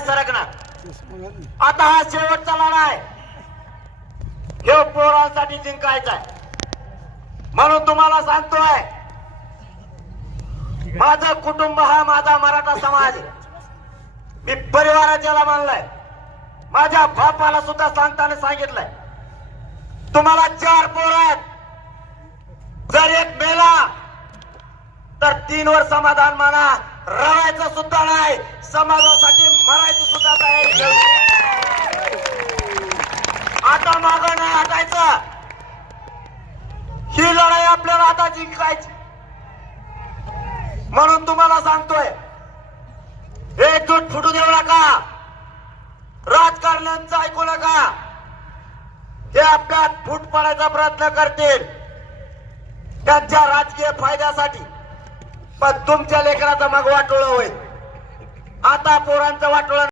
सरकणार। आता हा शेवटचा लढा आहे, हे पोरांसाठी जिंकायचा आहे। म्हणून तुम्हाला सांगतोय, माझं कुटुंब हा माझा मराठा समाज आहे। मी परिवाराच्याला मानलाय, माझ्या बापाला सुद्धा सांगताना सांगितलंय, तुम्हाला 4 पोर आहेत, जर एक मेला तर 3 वर समाधान माना, रवायचं सुद्धा नाही, समाजासाठी मरायचं सुद्धा तयारी ठेवली। आता मागं नाही हटायचं, ही लढाई आपल्याला आता जिंकायची। म्हणून तुम्हाला सांगतोय, एकजूट फुटू देऊ नका, राजकारण्यांचं ऐकू नका। ते आपल्यात फूट पाडायचा प्रयत्न करतील त्यांच्या राजकीय फायद्यासाठी, पण तुमच्या लेकराचं मग वाटोळं होईल। आता पोरांचं वाटोळं